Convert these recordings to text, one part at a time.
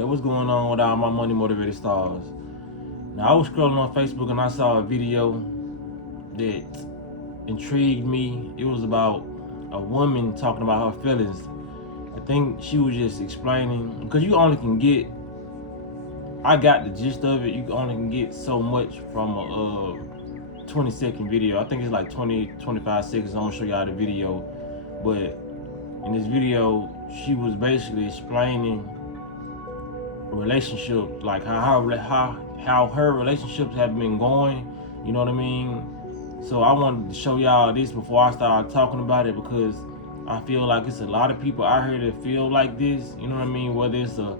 Okay, what's going on with all my money motivated stars? Now, I was scrolling on Facebook and I saw a video that intrigued me. It was about a woman talking about her feelings. I think she was just explaining, because you only can get, I got the gist of it, you only can get so much from a 20-second video. I think it's like 20-25 seconds. I'm gonna show y'all the video. But in this video, she was basically explaining relationships, like how her relationships have been going, you know what I mean? So I wanted to show y'all this before I start talking about it, because I feel like it's a lot of people out here that feel like this, you know what I mean, whether it's a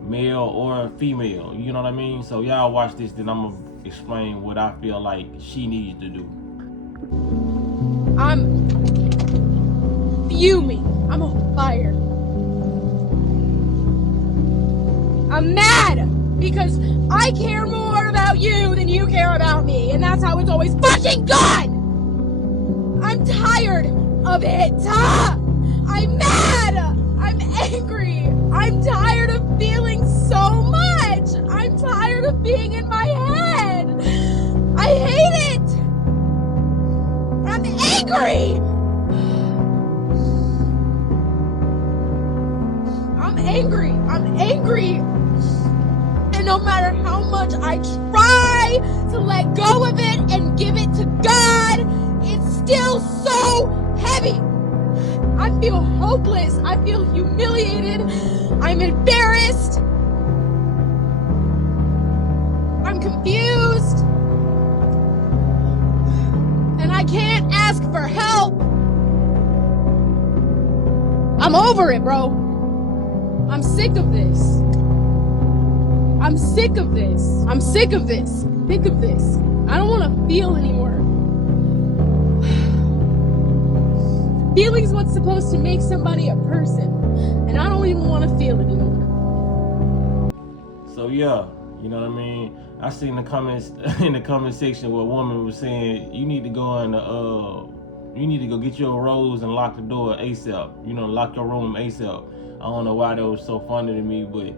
male or a female, you know what I mean? So y'all watch this, then I'm gonna explain what I feel like she needs to do. I'm fuming. I'm on fire. I'm mad because I care more about you than you care about me, and that's how it's always fucking gone. I'm tired of it. I'm mad. I'm angry. I'm tired of feeling so much. I'm tired of being in my head. I hate it. I'm angry. I'm angry. And no matter how much I try to let go of it and give it to God, it's still so heavy. I feel hopeless. I feel humiliated. I'm embarrassed. I'm confused. And I can't ask for help. I'm over it, bro. I'm sick of this. I'm sick of this. I'm sick of this. Sick of this. I don't want to feel anymore. Feeling's what's supposed to make somebody a person, and I don't even want to feel anymore. So yeah, you know what I mean? I seen the comments in the comment section where a woman was saying, you need to go in you need to go get your rose and lock the door ASAP. You know, lock your room ASAP. I don't know why that was so funny to me, but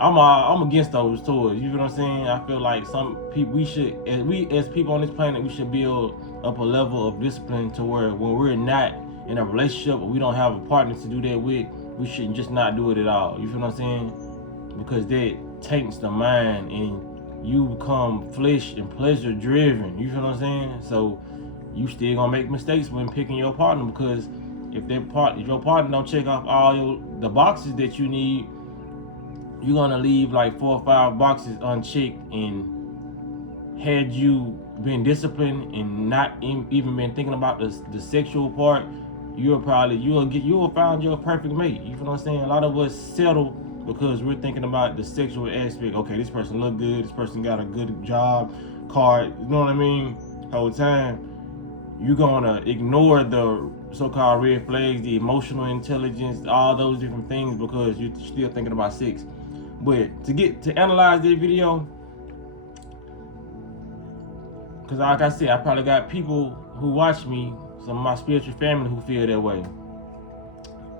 I'm against those toys. You know what I'm saying? I feel like some people, as people on this planet, we should build up a level of discipline to where when we're not in a relationship or we don't have a partner to do that with, we should just not do it at all. You feel what I'm saying? Because that taints the mind and you become flesh and pleasure driven. You feel what I'm saying? So you still gonna make mistakes when picking your partner, because if your partner don't check off all the boxes that you need, you're gonna leave like 4 or 5 boxes unchecked. And had you been disciplined and not even been thinking about the sexual part, you'll find your perfect mate. You feel what I'm saying? A lot of us settle because we're thinking about the sexual aspect. Okay, this person look good, this person got a good job, card, you know what I mean? Whole time you're gonna ignore the so-called red flags, the emotional intelligence, all those different things, because you're still thinking about sex. But to analyze this video, because like I said, I probably got people who watch me, some of my spiritual family, who feel that way.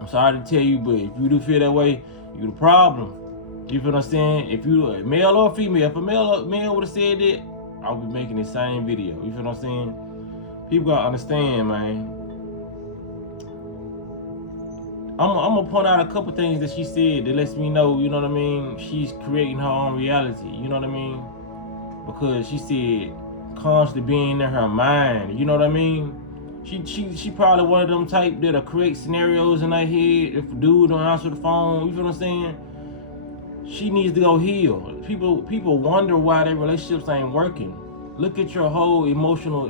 I'm sorry to tell you, but if you do feel that way, you the problem. You feel what I'm saying? If you male or female, if a male would have said that, I would be making the same video. You feel what I'm saying? People gotta understand, man. I'm gonna point out a couple things that she said that lets me know, you know what I mean, she's creating her own reality, you know what I mean? Because she said constantly being in her mind, you know what I mean? She probably one of them type that'll create scenarios in her head. If a dude don't answer the phone, you feel what I'm saying? She needs to go heal. People wonder why their relationships ain't working. Look at your whole emotional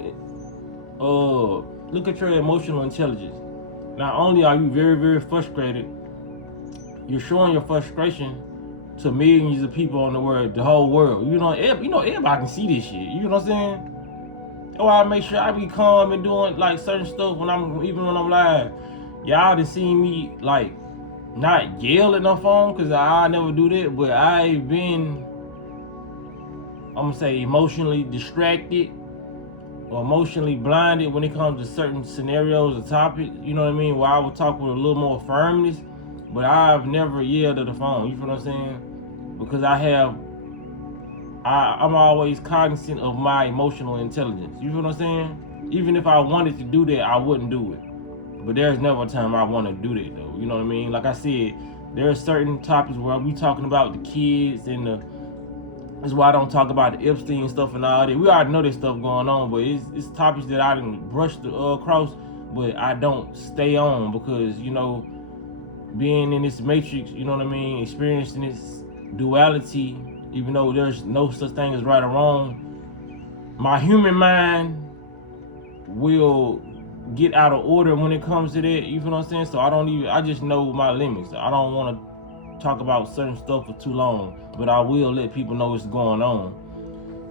intelligence. Not only are you very, very frustrated, you're showing your frustration to millions of people on the whole world. You know everybody can see this shit. You know what I'm saying? Oh, I make sure I be calm and doing like certain stuff when I'm live. Y'all done seen me like not yell at no phone, because I never do that, but I've been, I'm gonna say, emotionally distracted or emotionally blinded when it comes to certain scenarios or topics, you know what I mean, where I would talk with a little more firmness. but I've never yelled at the phone. You feel what I'm saying? Because I'm always cognizant of my emotional intelligence. You feel what I'm saying? Even if I wanted to do that, I wouldn't do it. But there's never a time I want to do that though. You know what I mean? Like I said, there are certain topics where we talking about the kids and that's why I don't talk about the Epstein stuff and all that. We already know this stuff going on, but it's topics that I didn't brush across, but I don't stay on because, you know, being in this matrix, you know what I mean, experiencing this duality, even though there's no such thing as right or wrong, my human mind will get out of order when it comes to that. You feel what I'm saying? So I just know my limits. I don't want to talk about certain stuff for too long, but I will let people know what's going on.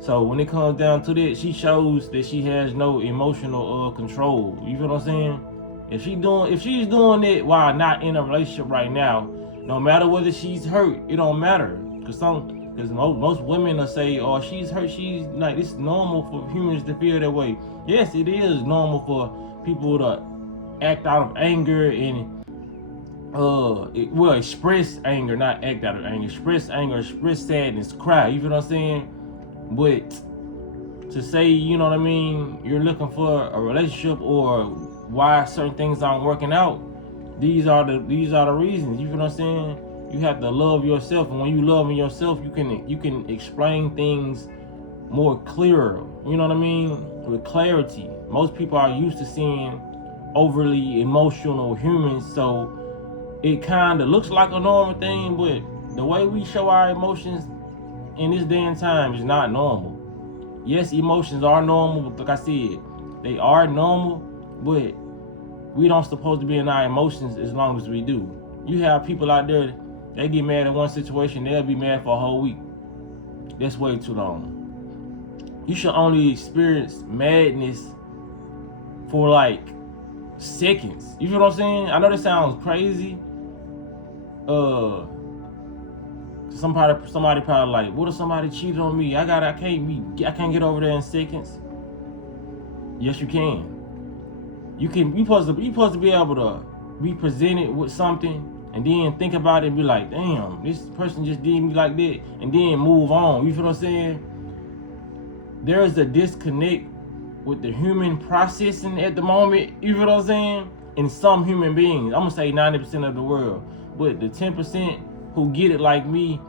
So when it comes down to that, she shows that she has no emotional control. You feel what I'm saying? If she's doing it while not in a relationship right now, no matter whether she's hurt, it don't matter. Because most women will say, "Oh, she's hurt. She's like, it's normal for humans to feel that way." Yes, it is normal for people to act out of anger and express anger, not act out of anger. Express anger, express sadness, cry. You feel what I'm saying? But to say, you know what I mean, you're looking for a relationship or why certain things aren't working out, these are the reasons. You feel what I'm saying? You have to love yourself, and when you love yourself, you can explain things more clearer. You know what I mean? With clarity. Most people are used to seeing overly emotional humans, so it kind of looks like a normal thing, but the way we show our emotions in this day and time is not normal. Yes, emotions are normal, but like I said, they are normal, but we don't supposed to be in our emotions as long as we do. You have people out there, they get mad at one situation, they'll be mad for a whole week. That's way too long. You should only experience madness for like seconds. You feel what I'm saying? I know this sounds crazy. Somebody probably like, what if somebody cheated on me? I can't get over there in seconds. Yes, you can. You supposed to be able to be presented with something and then think about it and be like, damn, this person just did me like that, and then move on. You feel what I'm saying? There is a disconnect with the human processing at the moment. You feel what I'm saying? In some human beings, I'm gonna say 90% of the world, but the 10% who get it like me,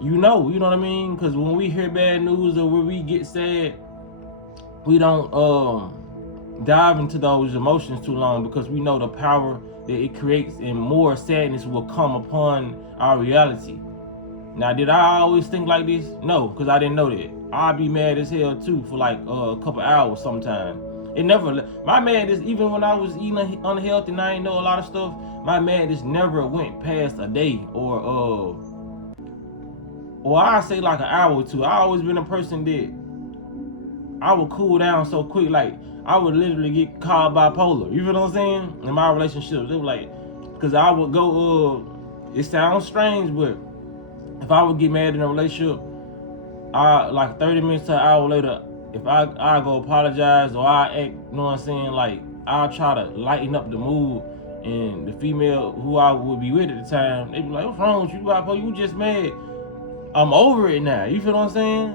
you know what I mean? Because when we hear bad news or when we get sad, we don't dive into those emotions too long because we know the power that it creates, and more sadness will come upon our reality. Now, did I always think like this? No, because I didn't know that. I'd be mad as hell too for like a couple hours sometimes. It never, my madness, even when I was eating unhealthy and I didn't know a lot of stuff, my madness never went past a day or I say like an hour or two. I always been a person that I would cool down so quick, like I would literally get called bipolar. You feel what I'm saying? In my relationships, it was like, because I would go, it sounds strange, but if I would get mad in a relationship, I like 30 minutes to an hour later, if I go apologize or I act, you know what I'm saying, like I'll try to lighten up the mood, and the female who I would be with at the time, they be like, what's wrong with you, bipolar? You just mad. I'm over it now. You feel what I'm saying?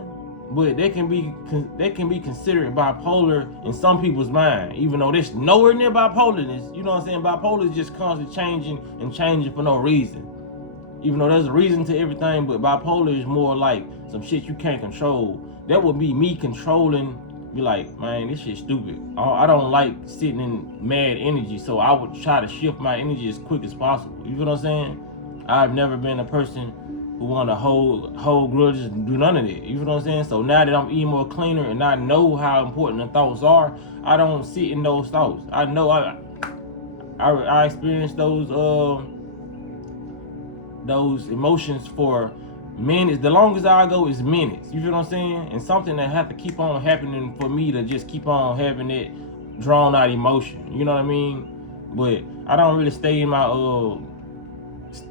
But they can be considered bipolar in some people's mind, even though there's nowhere near bipolarness. You know what I'm saying? Bipolar is just constantly changing for no reason. Even though there's a reason to everything, but bipolar is more like some shit you can't control. That would be me controlling, be like, man, this shit's stupid. I don't like sitting in mad energy, so I would try to shift my energy as quick as possible. You feel what I'm saying? I've never been a person who want to hold grudges and do none of that. You feel what I'm saying? So now that I'm eating more cleaner and I know how important the thoughts are, I don't sit in those thoughts. I know I experience those emotions for minutes. The longest I go is minutes. You feel what I'm saying? And something that have to keep on happening for me to just keep on having that drawn out emotion. You know what I mean? But I don't really stay in my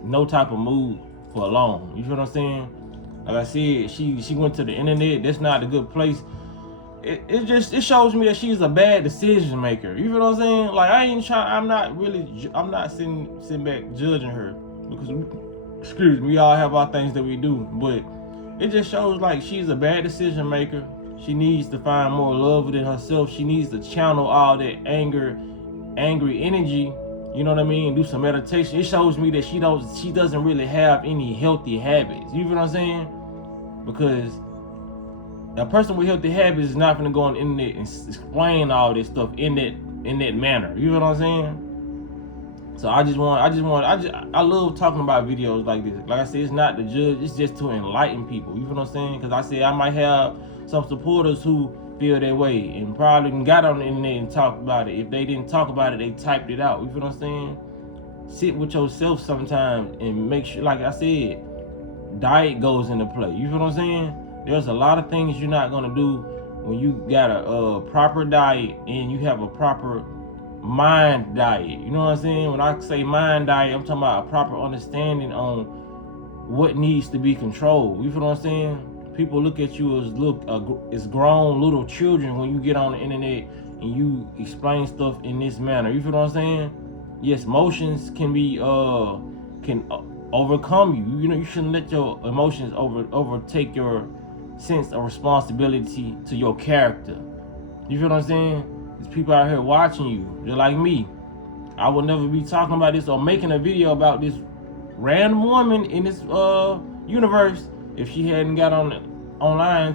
no type of mood for long. You feel what I'm saying? Like I said, she went to the internet. That's not a good place. It shows me that she's a bad decision maker. You feel what I'm saying? Like I'm not sitting back judging her. because we all have our things that we do, but it just shows like she's a bad decision maker. She needs to find more love within herself. She needs to channel all that angry energy. You know what I mean? Do some meditation. It shows me that she doesn't really have any healthy habits. You know what I'm saying? Because a person with healthy habits is not gonna go on the internet and explain all this stuff in that manner. You know what I'm saying? So I love talking about videos like this. Like I said, it's not to judge, it's just to enlighten people. You know what I'm saying? Because I said I might have some supporters who feel that way and probably got on the internet and talked about it. If they didn't talk about it, they typed it out. You feel what I'm saying? Sit with yourself sometimes and make sure, like I said, diet goes into play. You feel what I'm saying? There's a lot of things you're not gonna do when you got a proper diet and you have a proper mind diet. You know what I'm saying? When I say mind diet, I'm talking about a proper understanding on what needs to be controlled. You feel what I'm saying? People look at you as grown little children when you get on the internet and you explain stuff in this manner. You feel what I'm saying? Yes, emotions can be overcome you. You know, you shouldn't let your emotions overtake your sense of responsibility to your character. You feel what I'm saying? There's people out here watching you. They're like me. I would never be talking about this or making a video about this random woman in this universe if she hadn't got online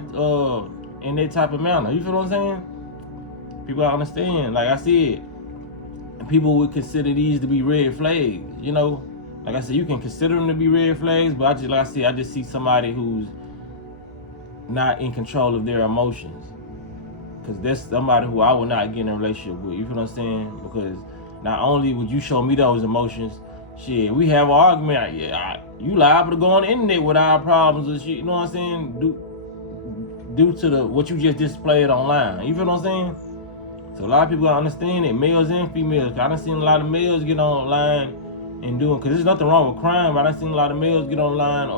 in that type of manner. You feel what I'm saying? People understand. Like I said, people would consider these to be red flags. You know, like I said, you can consider them to be red flags, but I just see somebody who's not in control of their emotions. Because that's somebody who I would not get in a relationship with. You feel what I'm saying? Because not only would you show me those emotions, shit, we have an argument. Yeah, you liable to go on the internet with our problems and shit. You know what I'm saying? Due to what you just displayed online. You feel what I'm saying? So a lot of people don't understand it, males and females. I done seen a lot of males get online and doing, because there's nothing wrong with crime, but I done seen a lot of males get online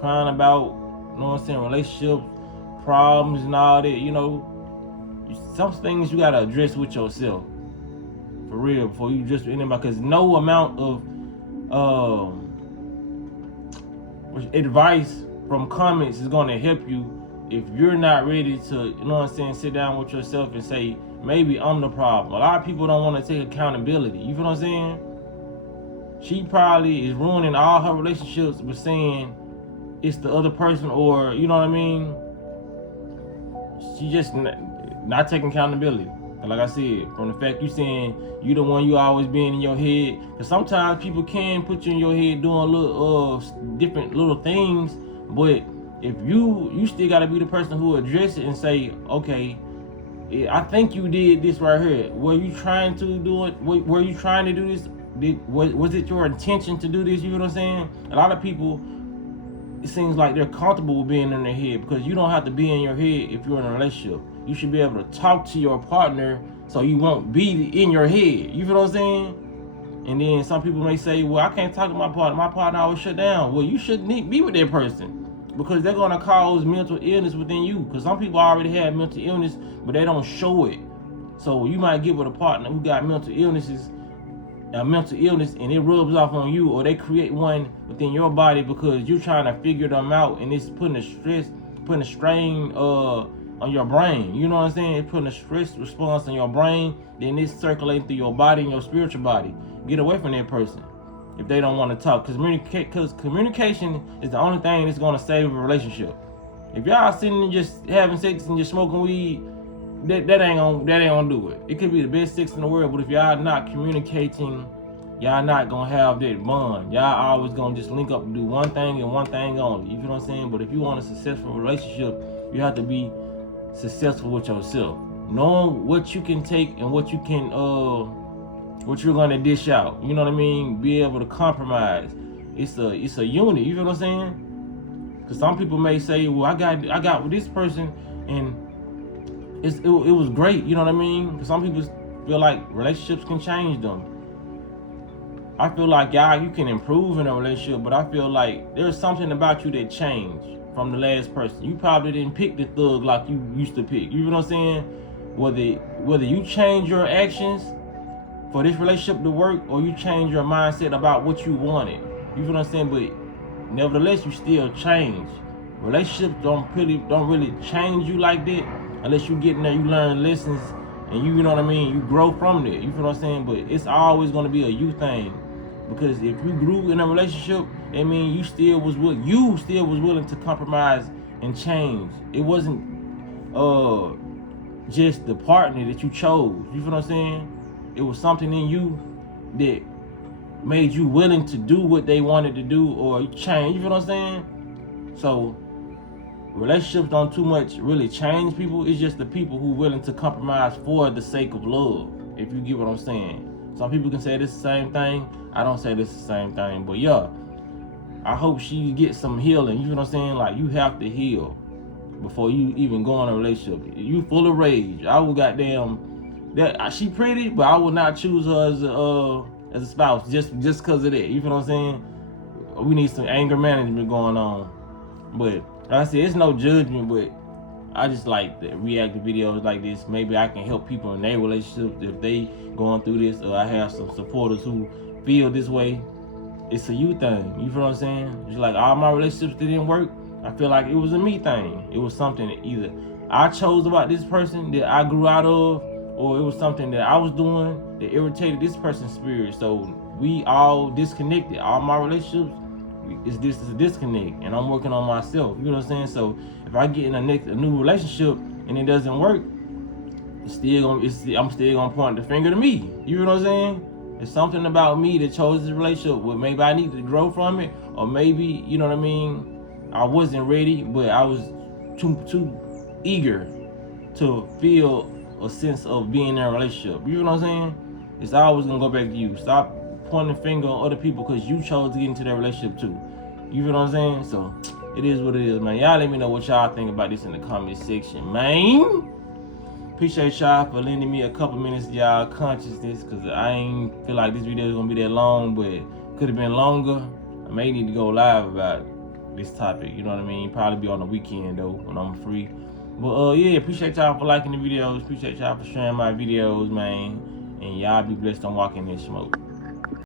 crying about, you know what I'm saying, relationship problems and all that. You know, some things you gotta address with yourself, for real, before you address with anybody. Because no amount of advice from comments is gonna help you if you're not ready to, you know what I'm saying, sit down with yourself and say, maybe I'm the problem. A lot of people don't want to take accountability. You feel what I'm saying? She probably is ruining all her relationships by saying it's the other person, or, you know what I mean? She just not taking accountability. Like I said, from the fact you saying you the one you always being in your head, because sometimes people can put you in your head doing little different little things, but if you still gotta be the person who address it and say, okay, I think you did this right here. Were you trying to do it? Were you trying to do this? Was it your intention to do this? You know what I'm saying? A lot of people, it seems like they're comfortable with being in their head, because you don't have to be in your head if you're in a relationship. You should be able to talk to your partner so you won't be in your head. You feel what I'm saying? And then some people may say, well, I can't talk to my partner. My partner always shut down. Well, you shouldn't be with that person, because they're going to cause mental illness within you. Because some people already have mental illness, but they don't show it. So you might get with a partner who got mental illness, and it rubs off on you, or they create one within your body because you're trying to figure them out, and it's putting a strain on your brain. You know what I'm saying? It's putting a stress response on your brain, then it's circulating through your body and your spiritual body. Get away from that person if they don't want to talk, because communication is the only thing that's going to save a relationship. If y'all sitting and just having sex and just smoking weed, that ain't gonna do it. It could be the best sex in the world, but if y'all not communicating, y'all not gonna have that bond. Y'all always gonna just link up and do one thing and one thing only. You feel what I'm saying? But if you want a successful relationship, you have to be successful with yourself, knowing what you can take and what you can what you're gonna dish out. You know what I mean? Be able to compromise. It's a unit. You feel what I'm saying? Because some people may say, well, I got with this person and it was great. You know what I mean? Because some people feel like relationships can change them. I feel like you can improve in a relationship, but I feel like there's something about you that changed from the last person. You probably didn't pick the thug like you used to pick. You know what I'm saying? Whether you change your actions for this relationship to work, or you change your mindset about what you wanted. You feel what I'm saying? But nevertheless, you still change. Relationships don't really change you like that unless you get in there, you learn lessons, and you know what I mean, you grow from it. You feel what I'm saying? But it's always gonna be a you thing. Because if you grew in a relationship, I mean you still was willing to compromise and change. It wasn't just the partner that you chose. You feel what I'm saying? It was something in you that made you willing to do what they wanted to do or change. You feel what I'm saying? So relationships don't too much really change people. It's just the people who willing to compromise for the sake of love. If you get what I'm saying. Some people can say this the same thing. I don't say this the same thing. But yeah, I hope she gets some healing. You know what I'm saying? Like, you have to heal before you even go in a relationship. You full of rage. I would goddamn that she pretty, but I would not choose her as a spouse just because of that. You feel what I'm saying? We need some anger management going on. But like I said, it's no judgment, but I just like to react to videos like this. Maybe I can help people in their relationships if they going through this, or I have some supporters who feel this way. It's a you thing. You feel what I'm saying? Just like all my relationships that didn't work, I feel like it was a me thing. It was something that either I chose about this person that I grew out of, or it was something that I was doing that irritated this person's spirit. So we all disconnected. All my relationships, is a disconnect, and I'm working on myself. You know what I'm saying? So if I get in a new relationship and it doesn't work, I'm still gonna point the finger to me. You know what I'm saying? It's something about me that chose this relationship. Well, maybe I need to grow from it, or maybe, you know what I mean, I wasn't ready, but I was too eager to feel a sense of being in a relationship. You know what I'm saying? It's always gonna go back to you. Stop pointing the finger on other people because you chose to get into that relationship too. You feel what I'm saying? So it is what it is, man. Y'all let me know what y'all think about this in the comment section, man. Appreciate y'all for lending me a couple minutes of y'all consciousness, because I ain't feel like this video is gonna be that long, but it could have been longer. I may need to go live about this topic, you know what I mean? Probably be on the weekend though, when I'm free. But yeah, appreciate y'all for liking the videos. Appreciate y'all for sharing my videos, man. And y'all be blessed on walking in smoke.